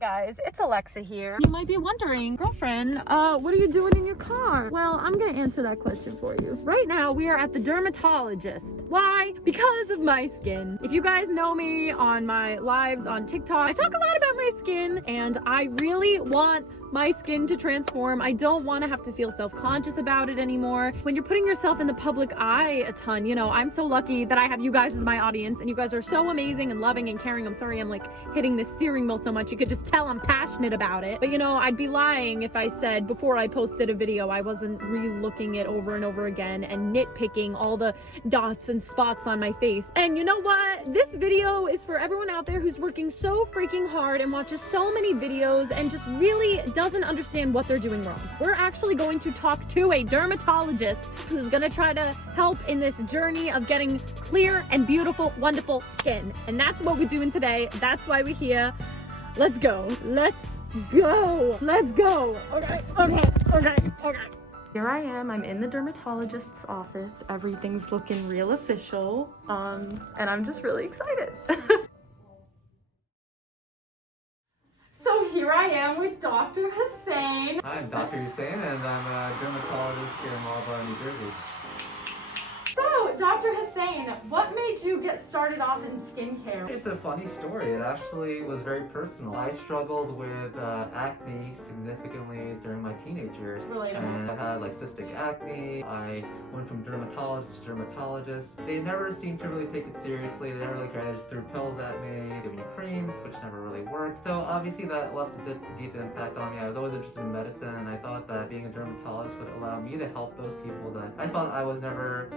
guys, it's Alexa here. You might be wondering, girlfriend, what are you doing in your car? Well, I'm gonna answer that question for you. Right now, we are at the dermatologist. Why? Because of my skin. If you guys know me on my lives on TikTok, I talk a lot about my skin, and I really want my skin to transform. I don't want to have to feel self-conscious about it anymore. When you're putting yourself in the public eye a ton, you know, I'm so lucky that I have you guys as my audience, and you guys are so amazing and loving and caring. I'm sorry I'm like hitting this steering wheel so much. You could just tell I'm passionate about it. But you know, I'd be lying if I said before I posted a video I wasn't re-looking it over and over again and nitpicking all the dots and spots on my face. And you know what? This video is for everyone out there who's working so freaking hard and watches so many videos and just really doesn't understand what they're doing wrong. We're actually going to talk to a dermatologist who's gonna try to help in this journey of getting clear and beautiful, wonderful skin. And that's what we're doing today. That's why we're here. Let's go. Let's go. Let's go. Okay. Here I am. I'm in the dermatologist's office. Everything's looking real official. And I'm just really excited. So here I am with Dr. Husain. I'm Dr. Husain, and I'm a dermatologist here in Marlborough, New Jersey. So, Dr. Husain, what made you get started off in skincare? It's a funny story. It actually was very personal. I struggled with acne significantly during my teenage years. Relatable. And I had like cystic acne. I went from dermatologist to dermatologist. They never seemed to really take it seriously. They never really kind of just threw pills at me, gave me creams, which never really worked. So obviously that left a deep impact on me. I was always interested in medicine, and I thought that being a dermatologist would allow me to help those people that I thought I was never,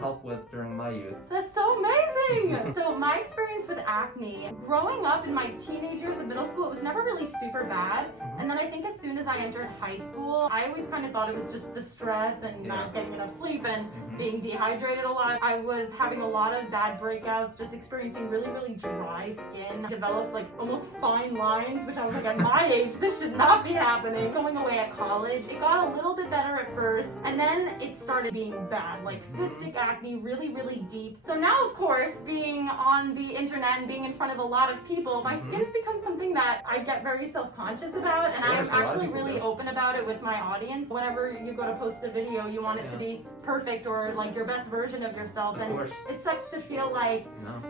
help with during my youth. That's so amazing! So my experience with acne, growing up in my teenage years of middle school, it was never really super bad. And then I think as soon as I entered high school, I always kind of thought it was just the stress and not getting enough sleep and being dehydrated a lot. I was having a lot of bad breakouts, just experiencing really, really dry skin. Developed like almost fine lines, which I was like, at my age, this should not be happening. Going away at college, it got a little bit better at first, and then it started being bad, like cystic acne, really, really deep. So now, of course, being on the internet and being in front of a lot of people, my skin's become something that I get very self-conscious about, and I'm actually really open about it with my audience. Whenever you go to post a video, you want it to be perfect or like your best version of yourself, and it sucks to feel like,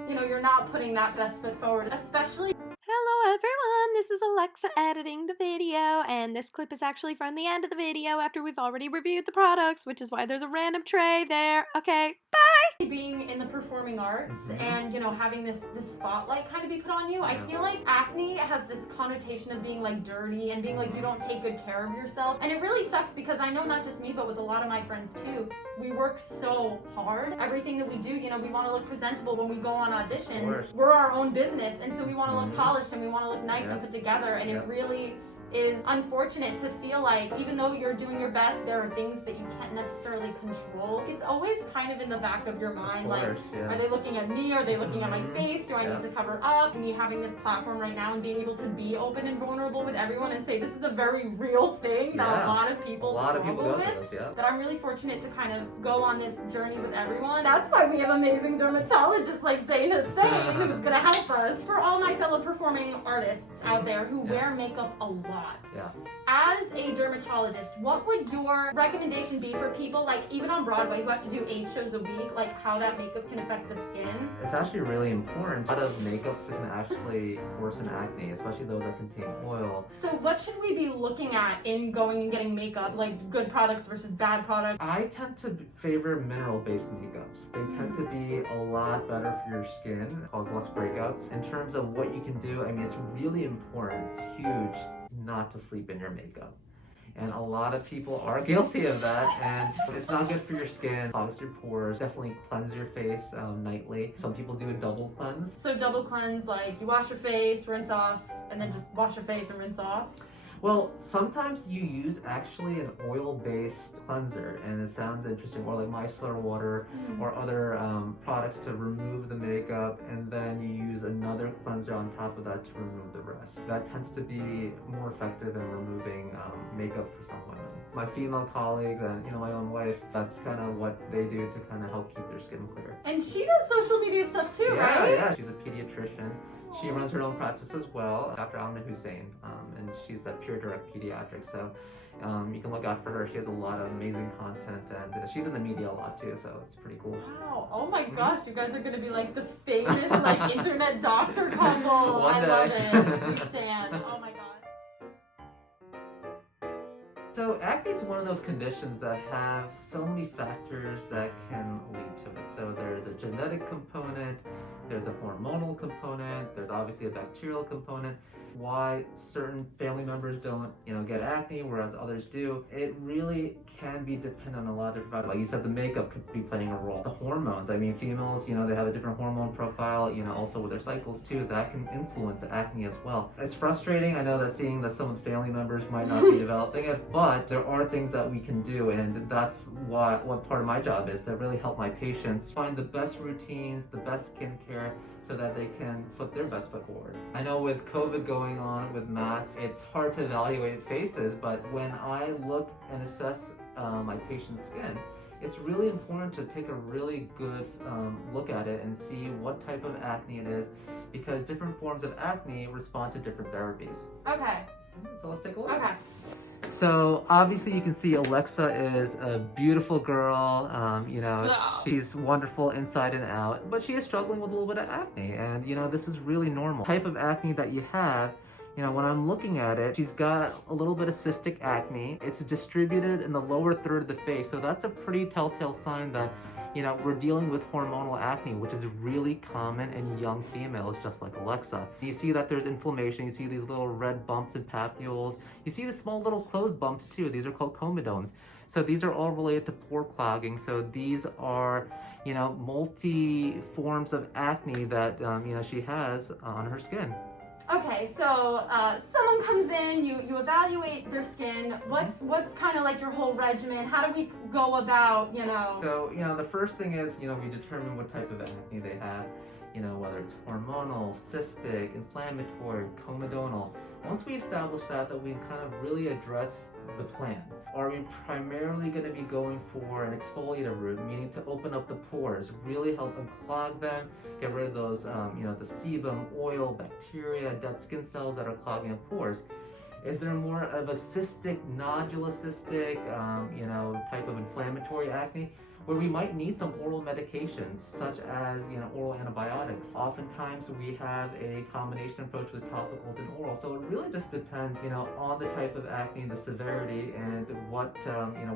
you're not putting that best foot forward, especially. Hello everyone, this is Alexa editing the video, and this clip is actually from the end of the video after we've already reviewed the products, which is why there's a random tray there. Okay, bye! Being in the performing arts and, having this spotlight kind of be put on you, I feel like acne has this connotation of being like dirty and being like you don't take good care of yourself. And it really sucks because I know not just me, but with a lot of my friends too, we work so hard. Everything that we do, we want to look presentable when we go on auditions. We're our own business, and so we want to look polished and we want to look nice and put together, and it really is unfortunate to feel like even though you're doing your best, there are things that you can't necessarily control. It's always kind of in the back of your mind, are they looking at me? Are they looking at my face? Do I need to cover up? And me having this platform right now and being able to be open and vulnerable with everyone and say this is a very real thing that a lot of people struggle with, that I'm really fortunate to kind of go on this journey with everyone. That's why we have amazing dermatologists like Zain Husain who's gonna help us. For all my fellow performing artists out there who wear makeup a lot, as a dermatologist, what would your recommendation be for people like even on Broadway who have to do 8 shows a week, like how that makeup can affect the skin? It's actually really important. A lot of makeups that can actually worsen acne, especially those that contain oil. So what should we be looking at in going and getting makeup, like good products versus bad products? I tend to favor mineral-based makeups. They tend to be a lot better for your skin, cause less breakouts. In terms of what you can do, I mean, it's really important, it's huge, not to sleep in your makeup. And a lot of people are guilty of that, and it's not good for your skin. Clogs your pores. Definitely cleanse your face nightly. Some people do a double cleanse. So double cleanse, like you wash your face, rinse off, and then just wash your face and rinse off? Well, sometimes you use actually an oil-based cleanser, and it sounds interesting, or like micellar water or other products to remove the makeup, and then you use another cleanser on top of that to remove the rest. That tends to be more effective in removing makeup for some women. My female colleagues and my own wife, that's kind of what they do to kind of help keep their skin clear. And she does social media stuff too, right? Yeah, she's a pediatrician. She runs her own practice as well, Dr. Zain Husain, and she's a Pure Direct Pediatrics. So you can look out for her. She has a lot of amazing content, and she's in the media a lot too, so it's pretty cool. Wow! Oh my gosh, you guys are gonna be like the famous like internet doctor combo. One I day. love it. We stand. Oh my god. So acne is one of those conditions that have so many factors that can lead to it. So there's a genetic component, there's a hormonal component, there's obviously a bacterial component. Why certain family members don't, get acne, whereas others do, it really can be dependent on a lot of different factors. Like you said, the makeup could be playing a role. The hormones, I mean, females, they have a different hormone profile, also with their cycles too, that can influence acne as well. It's frustrating, I know that seeing that some of the family members might not be developing it, but there are things that we can do, and that's what part of my job is, to really help my patients find the best routines, the best skincare, so that they can put their best foot forward. I know with COVID going on, with masks, it's hard to evaluate faces, but when I look and assess my patient's skin, it's really important to take a really good look at it and see what type of acne it is, because different forms of acne respond to different therapies. Okay. So let's take a look. Okay. So obviously you can see Alexa is a beautiful girl, she's wonderful inside and out, but she is struggling with a little bit of acne, and this is really normal. The type of acne that you have, when I'm looking at it, she's got a little bit of cystic acne. It's distributed in the lower third of the face, so that's a pretty telltale sign that we're dealing with hormonal acne, which is really common in young females, just like Alexa. You see that there's inflammation, you see these little red bumps and papules, you see the small little closed bumps too. These are called comedones. So these are all related to pore clogging. So these are, multi forms of acne that, she has on her skin. Okay, so someone comes in, you evaluate their skin. What's kind of like your whole regimen? How do we go about, So, the first thing is, we determine what type of acne they have, whether it's hormonal, cystic, inflammatory, comedonal. Once we establish that we kind of really address the plan. Are we primarily going to be going for an exfoliative route, meaning to open up the pores, really help unclog them, get rid of those, the sebum, oil, bacteria, dead skin cells that are clogging up pores? Is there more of a cystic, nodulous cystic, type of inflammatory acne, where we might need some oral medications, such as, oral antibiotics? Oftentimes we have a combination approach with topicals and oral, so it really just depends, on the type of acne, the severity, and what,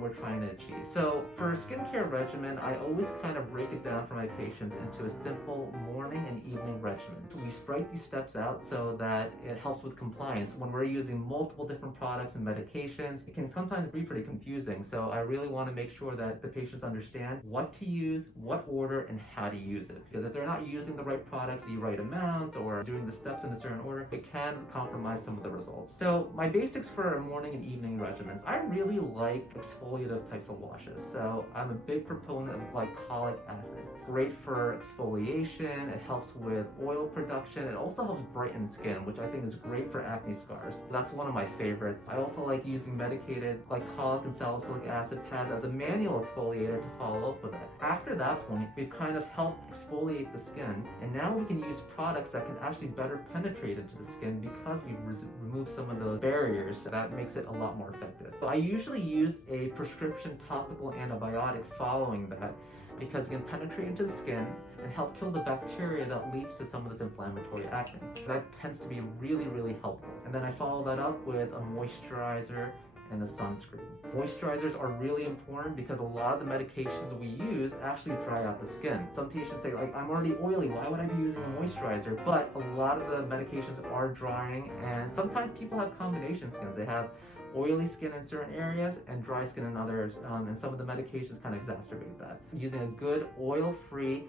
we're trying to achieve. So for a skincare regimen, I always kind of break it down for my patients into a simple morning and evening regimen. So we spread these steps out so that it helps with compliance. When we're using multiple different products and medications, it can sometimes be pretty confusing. So I really want to make sure that the patients understand what to use, what order, and how to use it. Because if they're not using the right products, the right amounts, or doing the steps in a certain order, it can compromise some of the results. So my basics for morning and evening regimens, I really like exfoliative types of washes. So I'm a big proponent of glycolic acid. Great for exfoliation, it helps with oil production, it also helps brighten skin, which I think is great for acne scars. That's one of my favorites. I also like using medicated glycolic and salicylic acid pads as a manual exfoliator to follow up with it. After that point, we've kind of helped exfoliate the skin, and now we can use products that can actually better penetrate into the skin because we've removed some of those barriers. That makes it a lot more effective. So I usually use a prescription topical antibiotic following that, because it can penetrate into the skin and help kill the bacteria that leads to some of this inflammatory acne. That tends to be really, really helpful. And then I follow that up with a moisturizer and a sunscreen. Moisturizers are really important because a lot of the medications we use actually dry out the skin. Some patients say, I'm already oily, why would I be using a moisturizer? But a lot of the medications are drying, and sometimes people have combination skins. They have oily skin in certain areas and dry skin in others, and some of the medications kind of exacerbate that. Using a good oil-free,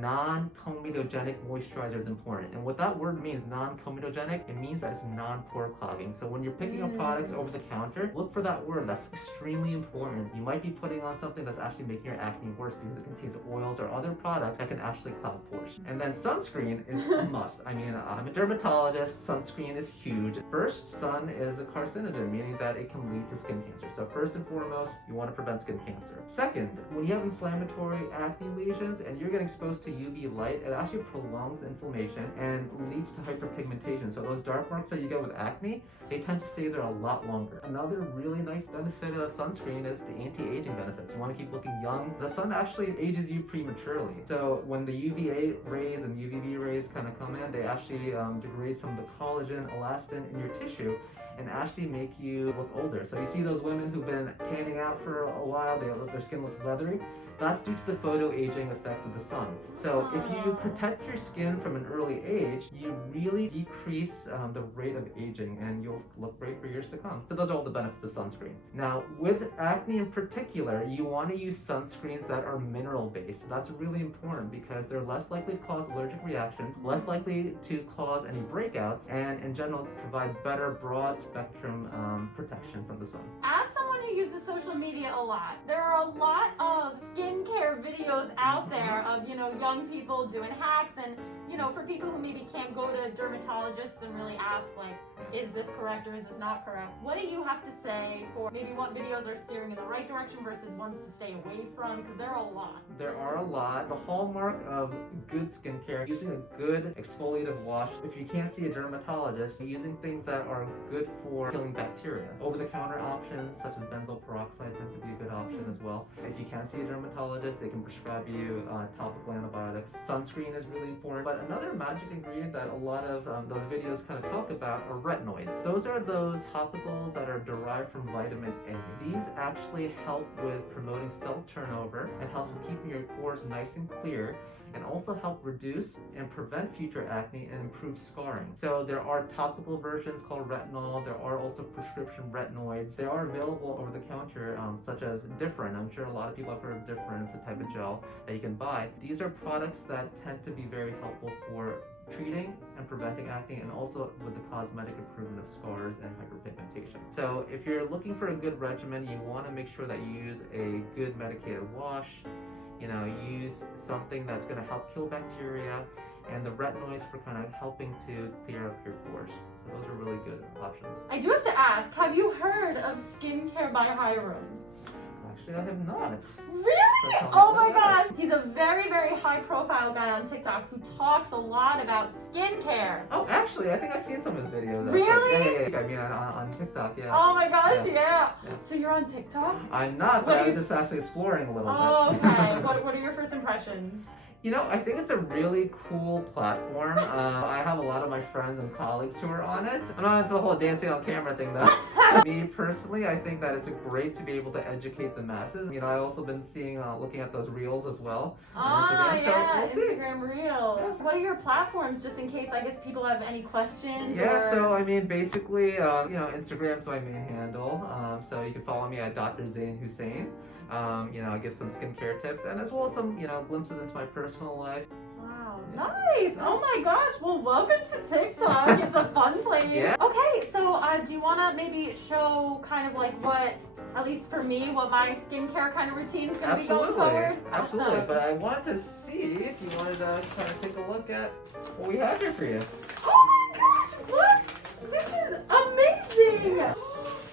non-comedogenic moisturizer is important. And what that word means, non-comedogenic, it means that it's non-pore clogging. So when you're picking up products over the counter, look for that word. That's extremely important. You might be putting on something that's actually making your acne worse because it contains oils or other products that can actually clog pores. And then sunscreen is a must. I mean, I'm a dermatologist. Sunscreen is huge. First, sun is a carcinogen, meaning that that it can lead to skin cancer. So first and foremost, you want to prevent skin cancer. Second, when you have inflammatory acne lesions and you're getting exposed to UV light, it actually prolongs inflammation and leads to hyperpigmentation. So those dark marks that you get with acne, they tend to stay there a lot longer. Another really nice benefit of sunscreen is the anti-aging benefits. You want to keep looking young. The sun actually ages you prematurely. So when the UVA rays and UVB rays kind of come in, they actually degrade some of the collagen, elastin in your tissue and actually make you look older. So you see those women who've been tanning out for a while, their skin looks leathery. That's due to the photo-aging effects of the sun. So if you protect your skin from an early age, you really decrease the rate of aging and you'll look great for years to come. So those are all the benefits of sunscreen. Now, with acne in particular, you want to use sunscreens that are mineral-based. That's really important because they're less likely to cause allergic reactions, less likely to cause any breakouts, and in general provide better broad spectrum protection from the sun. As someone who uses social media a lot, there are a lot of skincare videos out there of, young people doing hacks and, for people who maybe can't go to dermatologists and really ask, like, is this correct or is this not correct? What do you have to say for maybe what videos are steering in the right direction versus ones to stay away from? Because there are a lot. There are a lot. The hallmark of good skincare, using a good exfoliative wash. If you can't see a dermatologist, using things that are good for killing bacteria. Over-the-counter options such as benzoyl peroxide tend to be a good option as well. If you can't see a dermatologist, they can prescribe you topical antibiotics. Sunscreen is really important. But another magic ingredient that a lot of those videos kind of talk about are retinoids. Those are those topicals that are derived from vitamin A. These actually help with promoting cell turnover and helps with keeping your pores nice and clear, and also help reduce and prevent future acne and improve scarring. So there are topical versions called retinol. There are also prescription retinoids. They are available over the counter, such as Differin. I'm sure a lot of people have heard of Differin. It's a type of gel that you can buy. These are products that tend to be very helpful for treating and preventing acne, and also with the cosmetic improvement of scars and hyperpigmentation. So if you're looking for a good regimen, you want to make sure that you use a good medicated wash, use something that's going to help kill bacteria, and the retinoids for kind of helping to clear up your pores. So those are really good options. I do have to ask, have you heard of Skincare by Hiram? Actually, I have not. Really? Oh my gosh! He's a very, very high profile guy on TikTok who talks a lot about skincare. Oh, actually, I think I've seen some of his videos. Really? Yeah. I mean, on TikTok, yeah. Oh my gosh, yeah. Yeah. So you're on TikTok? I'm not, but I was just actually exploring a little bit. Oh, okay. What are your first impressions? I think it's a really cool platform. I have a lot of my friends and colleagues who are on it. I'm not into the whole dancing on camera thing though. Me personally, I think that it's great to be able to educate the masses. I've also been looking at those reels as well. Oh, yeah, so we'll Instagram Reels. Yeah. What are your platforms, just in case, I guess, people have any questions? Yeah, so I mean, basically, Instagram's my main handle. So you can follow me at Dr. Zain Husain. I give some skincare tips and as well as some, glimpses into my personal life. Wow, nice! Oh my gosh, well, welcome to TikTok. It's a fun place. Yeah. Okay, so do you want to maybe show kind of like what, at least for me, what my skincare kind of routine is going to be going forward? Absolutely, but I want to see if you wanted to kind of take a look at what we have here for you. Oh my gosh, what? This is amazing!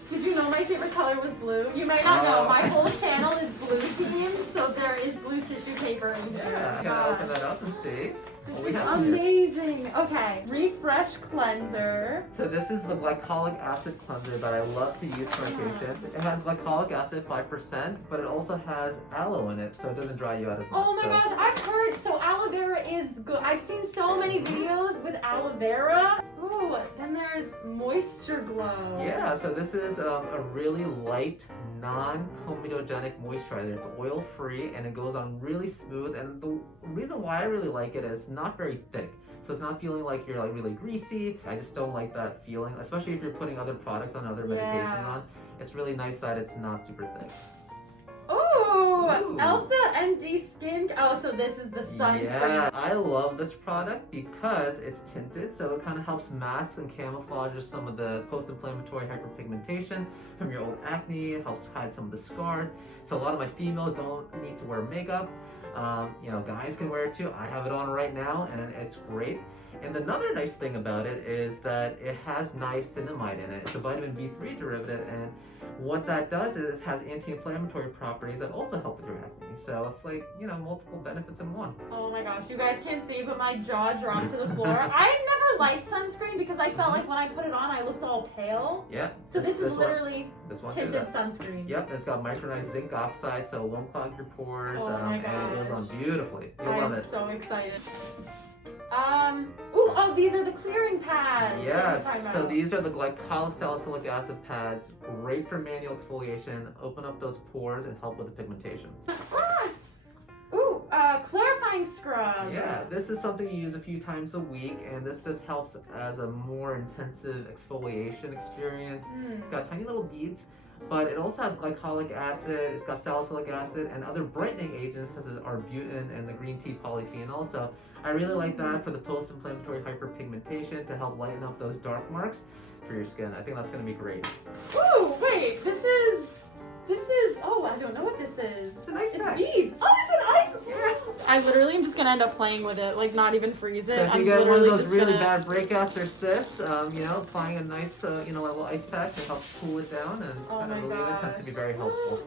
Did you know my favorite color was blue? You might not know. My whole channel is blue themed, so there is blue tissue paper in here. Yeah, I'm gonna open that up and see. This is amazing. Okay, Refresh Cleanser. So this is the glycolic acid cleanser that I love to use for my patients. It has glycolic acid 5%, but it also has aloe in it, so it doesn't dry you out as much. Oh my gosh, I've heard, so aloe vera is good. I've seen so many videos with aloe vera. Oh, then there's Moisture Glow. Yeah, so this is a really light, non-comedogenic moisturizer. It's oil-free and it goes on really smooth, and the reason why I really like it is not very thick. So it's not feeling like you're like really greasy. I just don't like that feeling, especially if you're putting other products on, other medication on. It's really nice that it's not super thick. Oh, Elta MD Skin. Oh, so this is the sunscreen. Yeah, I love this product because it's tinted, so it kind of helps mask and camouflage some of the post-inflammatory hyperpigmentation from your old acne. It helps hide some of the scars. So a lot of my females don't need to wear makeup. Guys can wear it too. I have it on right now, and it's great. And another nice thing about it is that it has niacinamide in it. It's a vitamin B3 derivative, and what that does is it has anti-inflammatory properties that also help with your acne. So it's like, you know, multiple benefits in one. Oh my gosh, you guys can't see, but my jaw dropped to the floor. I never liked sunscreen because I felt like when I put it on, I looked all pale. Yeah. So this is literally one tinted sunscreen. Yep, it's got micronized zinc oxide, so it won't clog your pores. Oh my and it goes on gosh. beautifully. You'll love I'm it. so excited. Oh, these are the clearing pads. Yes, so these are the glycolic salicylic acid pads, great for manual exfoliation, open up those pores and help with the pigmentation. Clarifying scrub. Yeah, this is something you use a few times a week, and this just helps as a more intensive exfoliation experience. It's got tiny little beads, but it also has glycolic acid, it's got salicylic acid, and other brightening agents such as arbutin and the green tea polyphenol. So I really like that for the post-inflammatory hyperpigmentation to help lighten up those dark marks for your skin. I think that's going to be great. Ooh, wait, this is, oh, I don't know what this is. It's a nice pack. It's beads. Oh, it's an ice. Yeah. I literally am just going to end up playing with it, like not even freeze it. So if you get one of those really bad breakouts or cysts, you know, applying a nice, you know, little ice pack to help cool it down and kind of relieve it tends to be very helpful.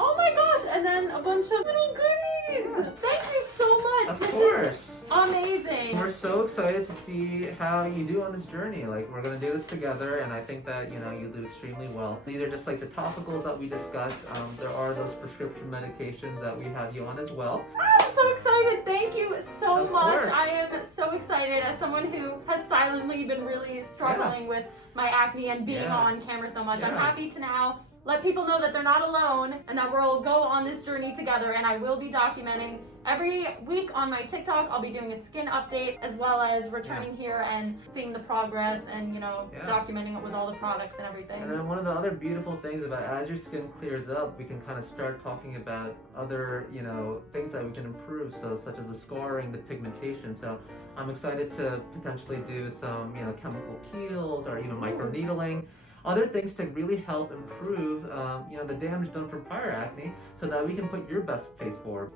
Oh my gosh, and then a bunch of little goodies. Thank you so much. Of course. Amazing. We're so excited to see how you do on this journey. Like, we're going to do this together, and I think that, you know, you do extremely well. These are just like the topicals that we discussed. There are those prescription medications that we have you on as well. I'm so excited. Thank you so much. Course. I am so excited as someone who has silently been really struggling with my acne and being on camera so much. I'm happy to now let people know that they're not alone and that we'll go on this journey together, and I will be documenting every week on my TikTok. I'll be doing a skin update as well as returning here and seeing the progress and, you know, documenting it with all the products and everything. And then one of the other beautiful things about as your skin clears up, we can kind of start talking about other, you know, things that we can improve, so such as the scarring, the pigmentation. So I'm excited to potentially do some, you know, chemical peels or even microneedling. Other things to really help improve, you know, the damage done from prior acne, so that we can put your best face forward.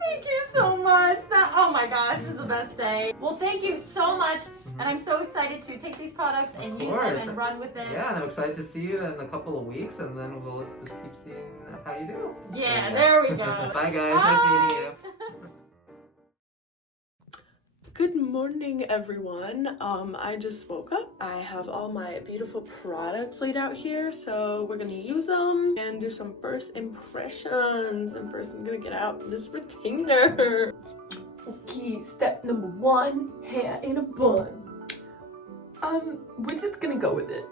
Thank you so much. Oh my gosh, this is the best day. Well, thank you so much, and I'm so excited to take these products and use them and run with it. Yeah, and I'm excited to see you in a couple of weeks, and then we'll just keep seeing how you do. Yeah, there we go. Bye guys, nice meeting you. Good morning, everyone. I just woke up. I have all my beautiful products laid out here, so we're gonna use them and do some first impressions. And first, I'm gonna get out this retainer. Okay, step number 1, hair in a bun. We're just gonna go with it.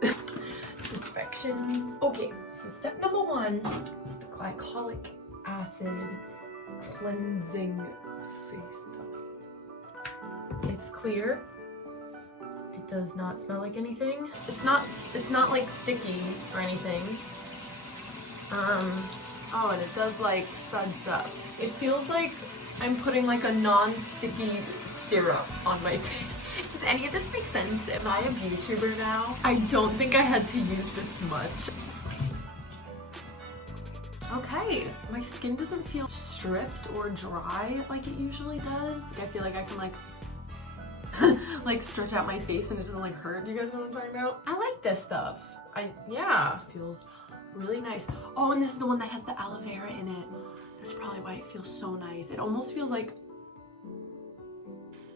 Inspections. Okay, so step number 1 is the glycolic acid cleansing face stuff. It's clear. It does not smell like anything. It's not like sticky or anything. Oh, and it does like suds up. It feels like I'm putting like a non-sticky syrup on my face. Does any of this make sense? Am I a YouTuber now? I don't think I had to use this much. Okay, my skin doesn't feel stripped or dry like it usually does. I feel like I can like stretch out my face and it doesn't like hurt. Do you guys know what I'm talking about? I like this stuff. Yeah, feels really nice. Oh, and this is the one that has the aloe vera in it. That's probably why it feels so nice. It almost feels like,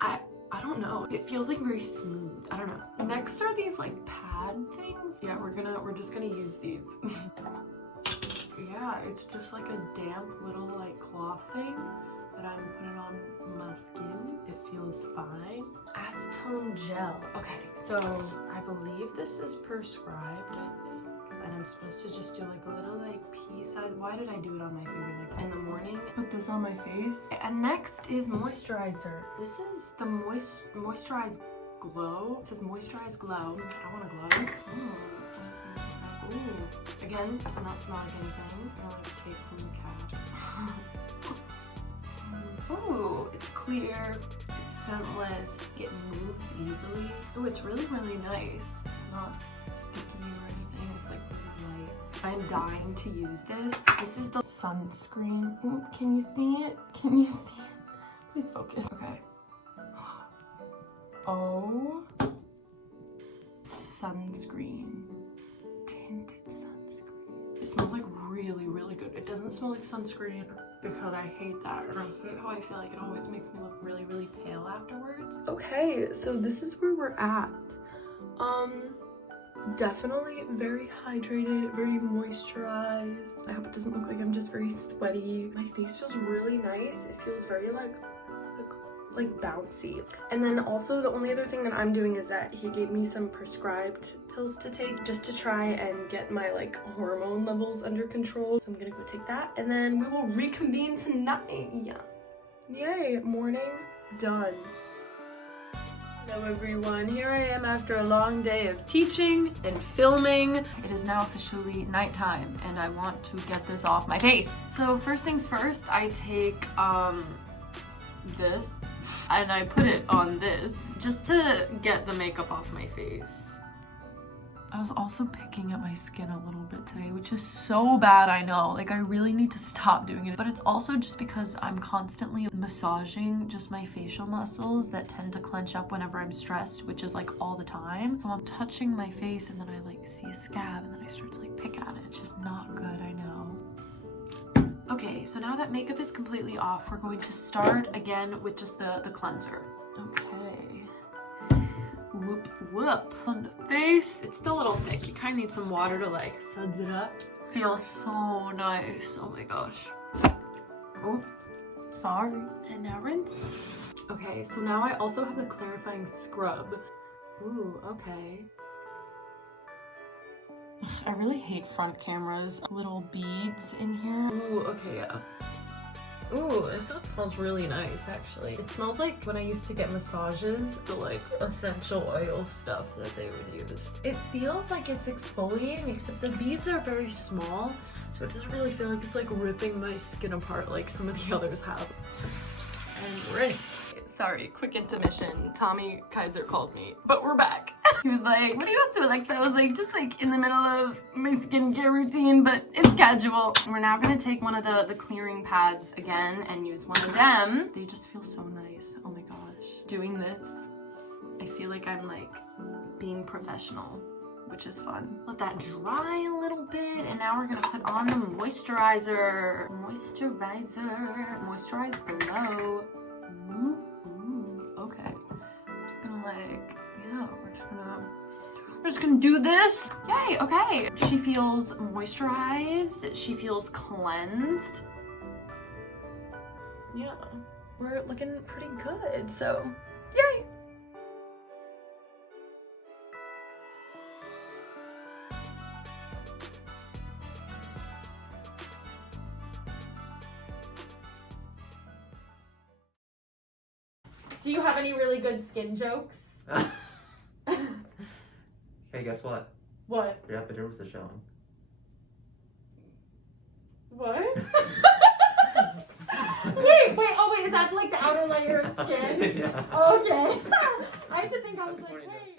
I don't know. It feels like very smooth. I don't know. Next are these like pad things. Yeah, we're just gonna use these. Yeah, it's just like a damp little like cloth thing that I'm putting on my skin. It feels fine. Acetone gel. Okay, so I believe this is prescribed, I think. And I'm supposed to just do like a little like piece. Why did I do it on my finger like in the morning? Put this on my face. And next is moisturizer. This is the Moisturize Glow. It says Moisturize Glow. I want a glow. Ooh. Again, does not smell like anything. I like tape from the cap. Ooh, it's clear. It's scentless. It moves easily. Ooh, it's really, really nice. It's not sticky or anything. It's like really light. I'm dying to use this. This is the sunscreen. Ooh, can you see it? Can you see it? Please focus. Okay. Oh, sunscreen. Tinted sunscreen. It smells like really, really good. It doesn't smell like sunscreen because I hate that, and I hate how I feel like it always makes me look really, really pale afterwards. Okay, so this is where we're at. Definitely very hydrated, very moisturized. I hope it doesn't look like I'm just very sweaty. My face feels really nice. It feels very like bouncy. And then also the only other thing that I'm doing is that he gave me some prescribed pills to take just to try and get my like hormone levels under control. So I'm gonna go take that and then we will reconvene tonight. Yes. Yay, morning done. Hello everyone, here I am after a long day of teaching and filming. It is now officially nighttime and I want to get this off my face. So first things first, I take this and I put it on this just to get the makeup off my face. I was also picking at my skin a little bit today, which is so bad, I know. Like, I really need to stop doing it. But it's also just because I'm constantly massaging just my facial muscles that tend to clench up whenever I'm stressed, which is like all the time. So I'm touching my face and then I like see a scab and then I start to like pick at it. It's just not good, I know. Okay, so now that makeup is completely off, we're going to start again with just the cleanser. Okay. Whoop whoop on the face. It's still a little thick. You kind of need some water to like suds it up. Feels so nice. Oh my gosh. Oh, sorry. And now rinse. Okay, so now I also have the clarifying scrub. Ooh, okay. I really hate front cameras. Little beads in here. Ooh, okay, yeah. Ooh, this smells really nice, actually. It smells like when I used to get massages, the like essential oil stuff that they would use. It feels like it's exfoliating, except the beads are very small, so it doesn't really feel like it's like ripping my skin apart like some of the others have. And rinse. Sorry, quick intermission. Tommy Kaiser called me, but we're back. He was like, what are you up to, Alexa? I was like, just like in the middle of my skincare routine, but it's casual. We're now gonna take one of the clearing pads again and use one of them. They just feel so nice. Oh my gosh. Doing this, I feel like I'm like being professional, which is fun. Let that dry a little bit, and now we're gonna put on the moisturizer. Moisturize below. Ooh, okay. I'm just gonna like, yeah, we're just gonna do this. Yay, okay. She feels moisturized. She feels cleansed. Yeah, we're looking pretty good, so yay. Do you have any really good skin jokes? Hey, guess what? What? Your epidermis is showing. What? wait, oh wait, is that like the outer layer of skin? Yeah. Okay. I had to think, I was like, wait.